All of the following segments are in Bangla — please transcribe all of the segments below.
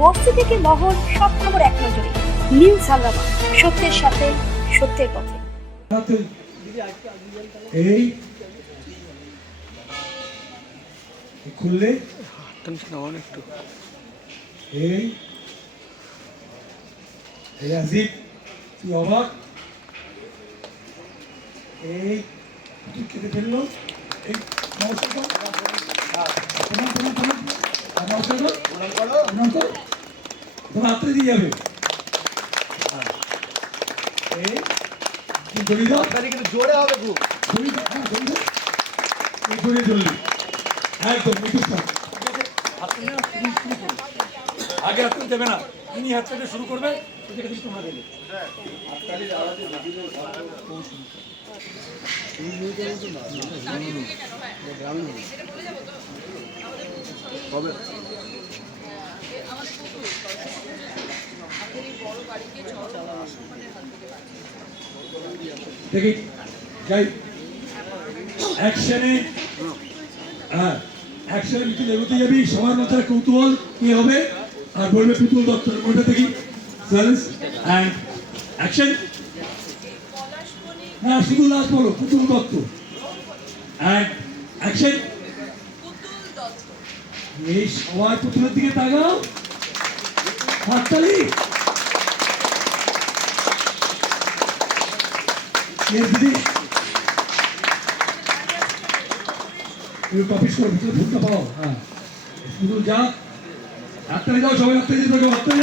বস্তি থেকে মহল সব খবর এক নজরে। নিউজ হাঙ্গামা সত্যের সাথে সত্যের পথে। এই খুললে? একটু এই এই আজিব তুই অবাক? এই তুই কেটে ফেলল? এই নমস্কার কর। প্রণাম, প্রণাম, নমস্কার। তোমার হাতে দিয়ে যাবে। হ্যাঁ। কিন্তু জোরে হবে খুব। দড়ি দাও হ্যাঁ দড়ি দাও এই দড়ি ধরলি একদম মিটুক থাক আগে হাত দেবে দেখি যাই। অ্যাকশনে হ্যাঁ অ্যাকশনে তুই এগোতে যাবি সবার মাথায় কৌতূহল কি হবে? আর বলবে পুতুল দত্ত ওটা দেখি। সায়েন্স অ্যান্ড অ্যাকশন না শুধু লাস্ট বলো পুতুল দত্ত। অ্যান্ড অ্যাকশন এই সবাই পুতুলের দিকে তাকাও। হাততালি পাও হ্যাঁ। শুধু যা হাততালি দাও সবাই হাততালি দিতে হাততালি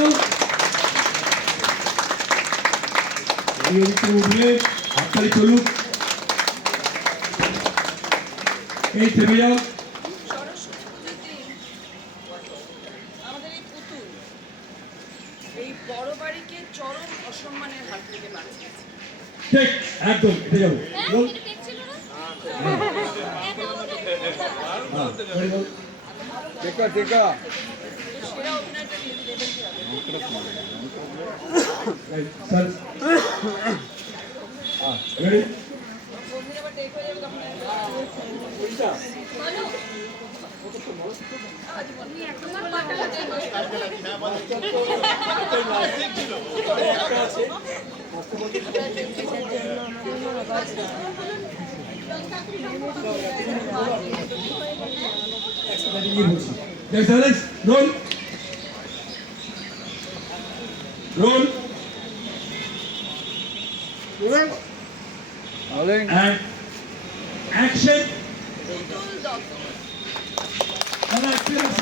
ওদিকে উঠলে, হাততালি এই থেমে যাও সরস্বতী পুজোর দিন আমাদের এই পুতুল এই বড় বাড়িকে চরম অসম্মানের হাত থেকে বাঁচিয়েছে। ঠিক একদম এটা যাব। টেকা টেকা সেরা অভিনয়টা লেভেল কি হবে Ah, হয়ে silence. Roll. Roll. Rolling. And action.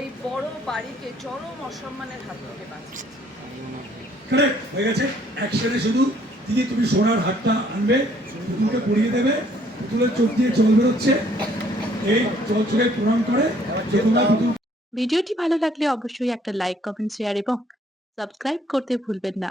এই বড় বাড়িকে চরম অসম্মানের হাত থেকে বাঁচিয়েছে। হয়ে গেছে। একসাথে শুধু দিদি তুমি সোনার হাতটা আনবে পুতুলকে পরিয়ে দেবে পুতুলের চোখ দিয়ে জল বেরোচ্ছে। এই জল চোখে প্রণাম করে যে তোমরা পুতুল ভিডিওটি ভালো লাগলে অবশ্যই একটা লাইক কমেন্ট শেয়ার এবং সাবস্ক্রাইব করতে ভুলবেন না।